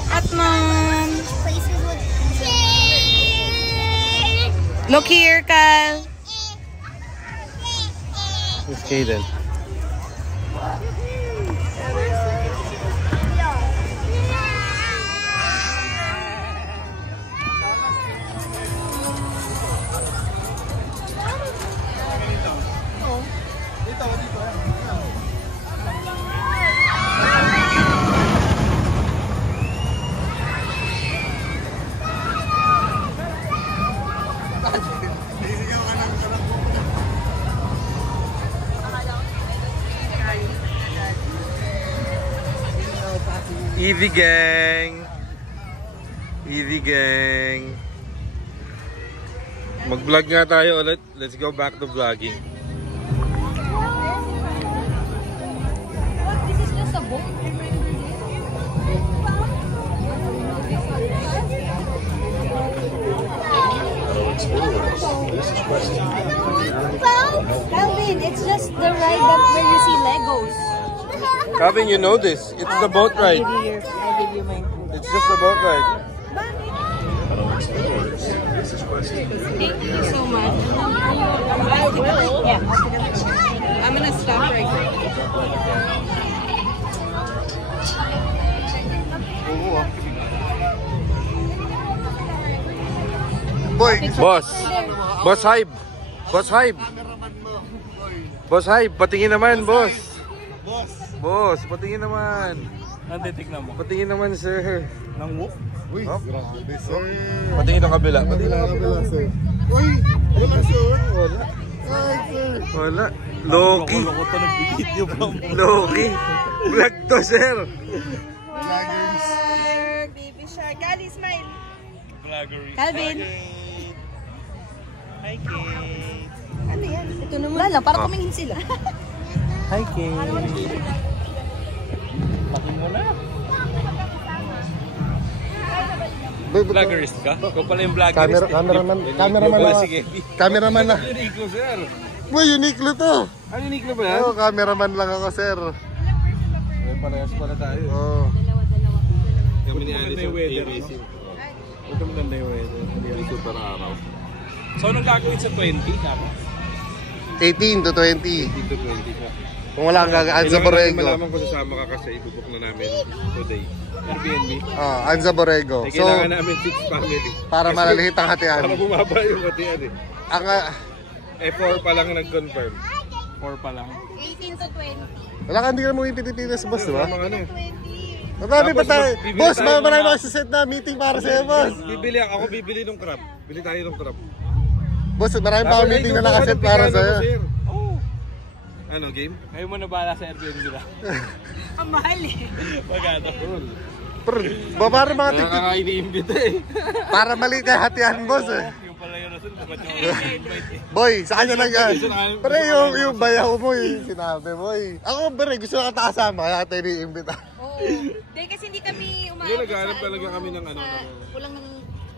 Look at mom. Look here, Kyle. It's Kaden. Easy gang. Easy gang. Mag-vlog nga tayo ulit. Let's go back to vlogging. This is just a book. Calvin, it's just the ride where you see Legos. Calvin, you know this. It's the boat ride. I'll give you mine. It's just the boat ride. Thank you so much. Yeah. I'm gonna stop right there. Boy, boss. Boss Hype. Boss Hype. Boss Hype, patingin naman, boss. Boss, patingin naman. Nandito, tignan mo. Patingin naman, sir. Nang whoop? Uy, grabe, sir. Patingin ng kabila. Patingin ng kabila, sir. Uy, wala, sir. Wala. Ay, sir. Wala. Loki. Loko to, nag-video pa. Loki. Vlog to, sir. Vloggers. Baby shark. Gali, smile. Vloggery. Calvin. Hi, Kate. Ano yan? Ito naman. Wala, para tumingin sila. Hi, Kate. Laki mo na. Vloggerist ka? Ikaw pala yung vloggerist. Cameraman na. Sige. Cameraman na. Uniqlo, sir. Boy, Uniqlo to. Ano Uniqlo ba yan? Oo, cameraman lang ako, sir. Ay, parehas pala tayo. Oo. Kami ni Alice yung ABC. Huwag kami ganda yung weather. Hindi super araw. So, anong gagawin sa 20? 18 to 20. 18 to 20 siya. Kung wala kang gagaan sa Borrego. Malaman ko sasama ka kasi ibubuk na namin today. Airbnb. Anza Borrego. So, kailangan namin 6 family. Para malalihit ang hatian. Para bumaba yung hatian eh. Ang 4 pa lang nag-confirm. 4 pa lang. 18 to 20. wala ka, hindi ka mo yung Pilipinas, boss, diba? Mga ano. Marami pa tayo. Bibili Boss, tayo marami mga- ako sa set na meeting para sa'yo, boss. Bibili ng crab. Bili tayo ng crab. Boss, marami pa ako meeting na nakaset para sa'yo. Ano, game? Ngayon mo na bala sa Airbnb nila. Ang mahal eh. Maganda. Para mga tiktik. Nakakainiimbita eh. Para maliit yung hatian, boss, eh. Yung pala yung rason kung ba't yung invite eh. Boy, sa kanya lang yan. Pero yung bayaw mo, yung sinabi mo, eh. Ako, bere, gusto na kita kasama, kaya tayo ni-imbita. Oo. Dahil kasi hindi kami umaabot Hindi, naghahanap talaga kami ng ano. Kulang ng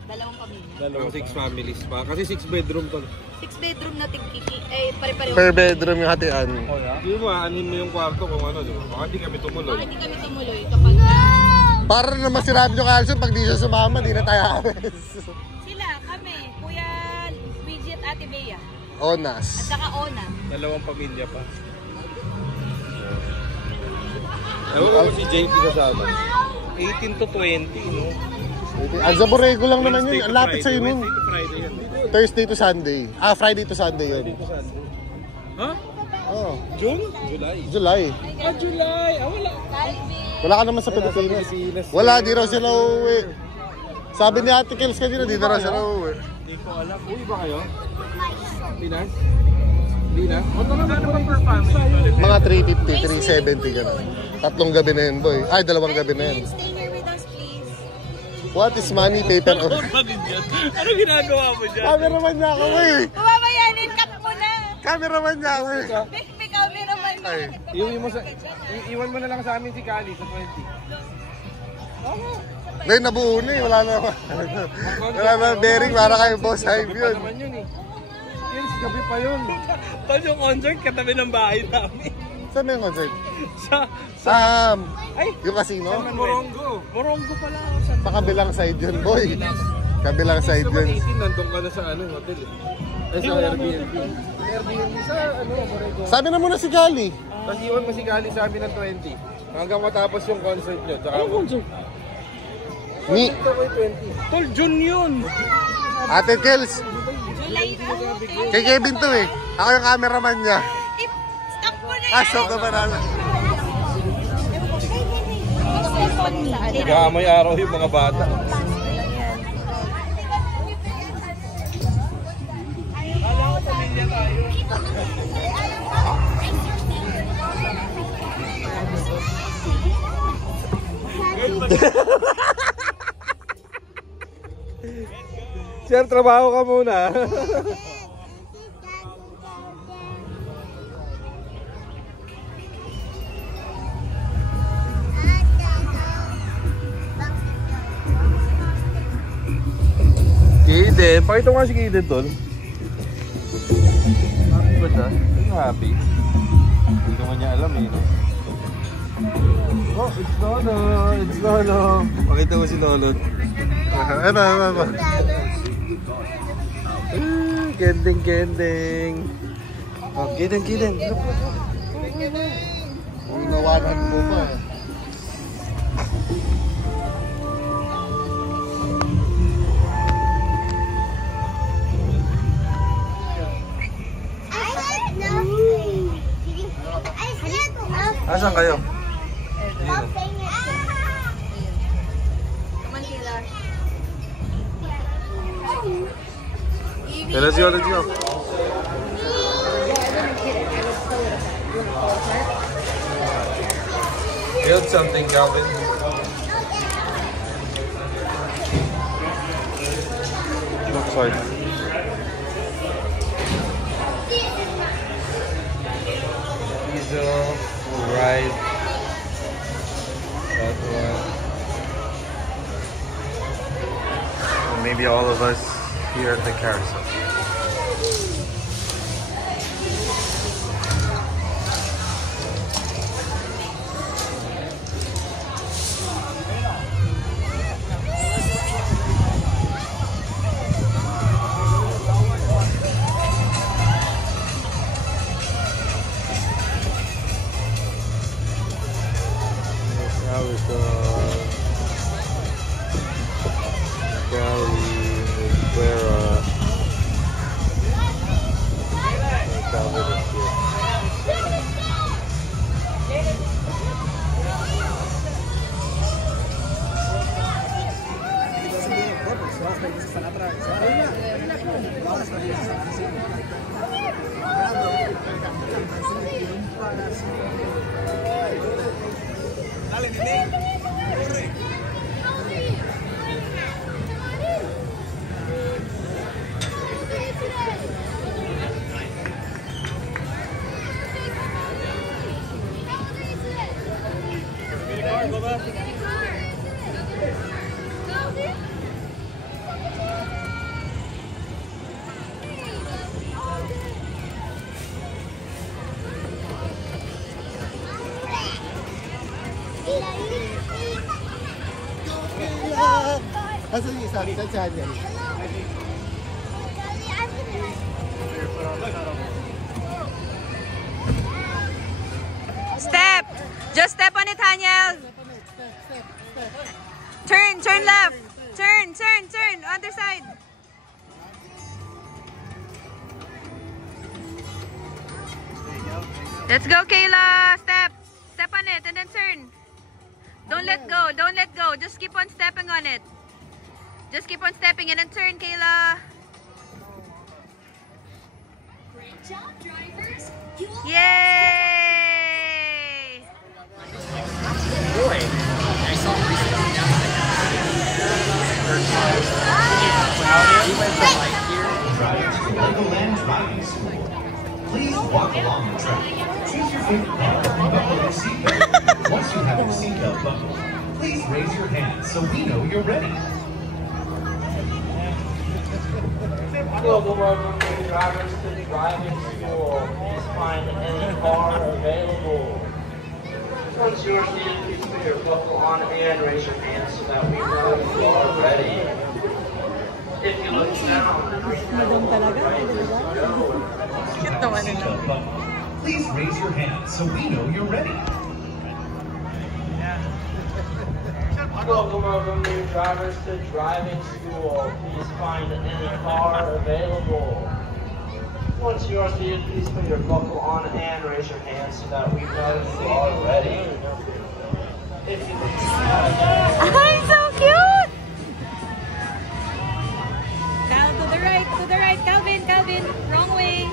dalawang pamilya. Dalawang 6 families pa. Kasi 6 bedroom to. 6 bedroom na tigkiki. Eh, pare-pareho. Per bedroom yung hatian. Hindi mo, anin mo yung kwarto kung ano, di ba? Baka hindi kami tumuloy. Bakit hindi kami tumuloy kapag Para naman sinabi nyo Carlson, pag di siya sumama, di na tayo alis. sila, kami, Kuya Luigi at Ate Bea. At Onas. saka Ona. Dalawang pamilya pa. Ewan ko si JP kasama. 18 to 20, no? Anza Borrego lang naman yun. Ang lapit sa'yo nun. Wednesday to Friday yan. Thursday to Sunday. Friday to Sunday yun. Ha? Oh, June? July. July. July. Wala. Wala ka naman sa Pilipinas. Wala, di raw sila uuwi. Sabi ni Ate Kels kanina, di na raw sila uuwi. Hindi ko alam. Uwi ba kayo? Pinas? Hindi na? O talaga naman per family. Mga 350, 370 gano'n. Tatlong gabi na yun, boy. Ay, dalawang gabi na yun. Stay here with us, please. What is money, paper, or... Ano ginagawa mo dyan? Cameraman niya ako, boy. Mamayanin, cut mo na. Cameraman niya ako, eh. May cameraman na. Iwan mo na lang sa amin si Kali sa 20. Ngayon, nabuo na eh. Wala na. Wala na bearing para kayo, boss. Hype yun. Yun, gabi pa yun. Tapos yung concert, katabi ng bahay namin. Saan may concert? Sa Yung casino? Morongo pala. Sa kabilang side yun, boy. Kabilang side yun. 18, nandun ka na sa hotel eh. Sa Airbnb. Airbnb sa Morongo. Sabi na muna si Gali. Tapos iwan masigali sa amin ng 20. Hanggang matapos yung concert nyo. Ano concert? Ni Ito ko 20. Tol, June yun. Ate Kels. July na. Kay Kevin to eh. Ako yung cameraman niya. Stop mo na Ah, so ka ba na? Nag-aamoy araw yung mga bata. Sir, trabaho ka muna. Kiden, pakita mo nga si Kiden tol. Happy ba siya? Hindi happy. Hindi naman niya alam eh. Oh, it's Lolo! It's Lolo! Pakita mo si Lolo. Ano? Kending. Oh, Kiden. Unawanan mo pa eh. Asan kayo? Let's go. Build something, Calvin. Looks like. Diesel, right. That one. Maybe all of us here at the carousel. Asan yung isa? Sa channel. Step! Just step on it, Haniel. Turn left. Turn. Other side. Let's go, Kayla. Step on it and then turn. Don't let go. Just keep on stepping on it. Just keep on stepping and then turn, Kayla. Great job, drivers. Yay! Please walk along the track. Choose your favorite car and buckle your seatbelt. Once you have your seatbelt buckled, please raise your hand so we know you're ready. Welcome, drivers to the driving school. find any car available. Once you're seated, please put your buckle on and raise your hand so that we know you are ready. If you look down, please raise your hand so we know you're ready. Welcome new drivers to driving school. Please find any car available. Once you are seated, please put your buckle on and raise your hand so that we know you are ready. If you Ay, so cute! Cal, to the right, Calvin, wrong way.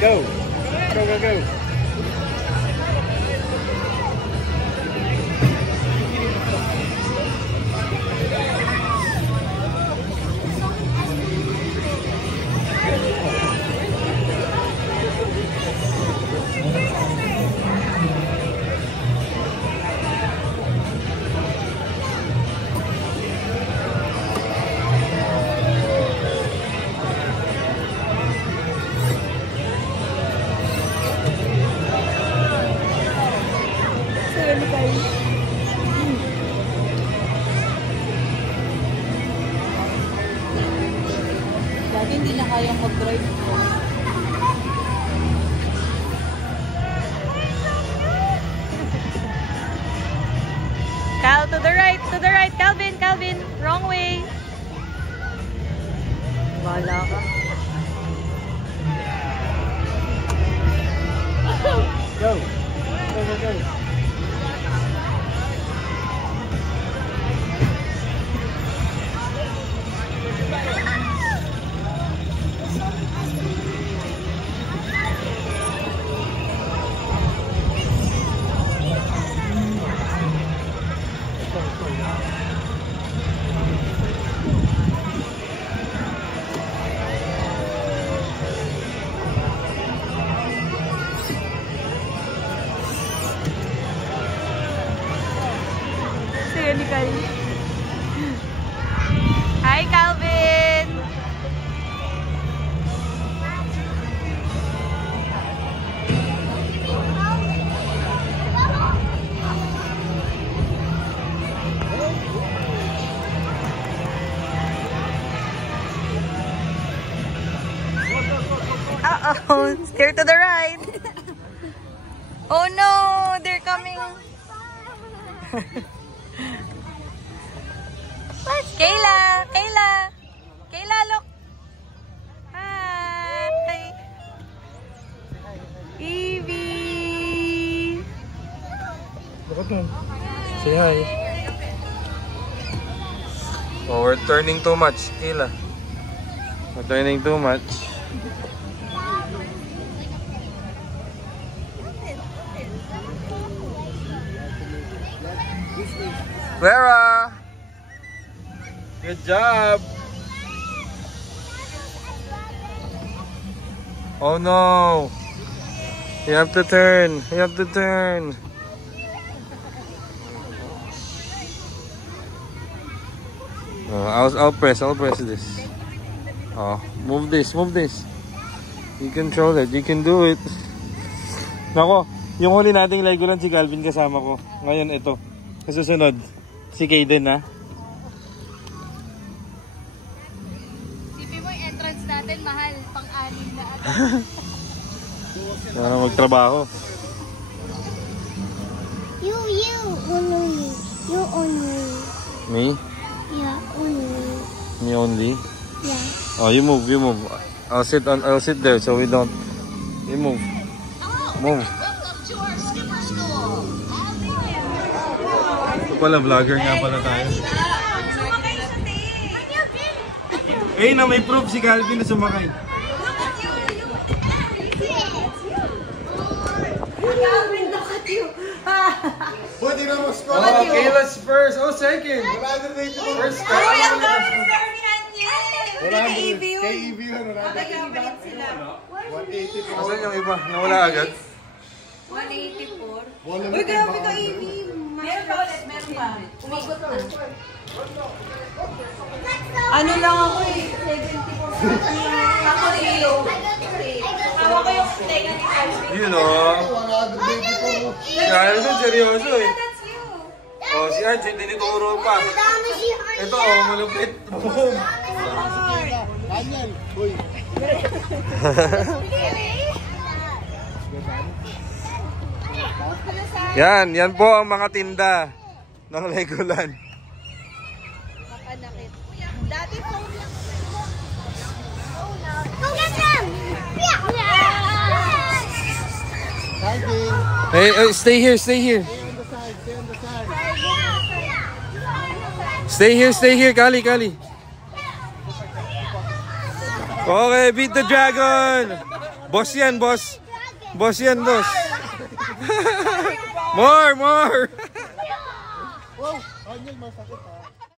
Go! Go! Dati hindi na kayang mag-drive. Cal, to the right, Calvin, wrong way. Bahala ka. Go! Hi, Calvin! Uh-oh, steer to the right. Oh no, they're coming. Kayla, look. Hi. Evie. Look at them. Say hi. Oh, we're turning too much, Kayla. We're turning too much. Clara! Good job! Oh no! You have to turn! I'll press this. Oh, move this. You control it, you can do it. Nako, yung huli nating Legoland si Calvin kasama ko. Ngayon ito. Susunod, si Kaden ha. Sipi mo yung entrance natin, mahal. Pang-anim na ata. Para magtrabaho. You only. You only. Me? Yeah, only. Me only? Yeah. Oh, you move. I'll sit there so we don't. You move. Move. Pala, vlogger nga pala tayo. Eh, na may proof si Calvin na sumakay. Calvin, look at you. Buti na mo score. Oh, Kayla's first. Oh, second. Wala na dito. First Ay, ang dami na niya. kay EV yun. Kay EV yun. Nagkapalit sila. 180 po. Asan yung iba? Nawala agad? 184. Uy, grabe ka EV. Meron pa ulit, meron pa. Umikot na. Ano lang ako eh, 74. Ako rin. Tawa ko yung tega ni Alvin. Yun o. Si Alvin, seryoso eh. Oh, si Archie, tinituro pa. Ito oh, malupit. Boom. Ganyan. Uy. Yan po ang mga tinda ng Legoland. Dati po. Go get them! Hey, stay here, stay here. Stay here, Kali. Okay, beat the dragon. Boss yan, boss. Boss yan, boss. More. Wow, Onyel, masakit ha.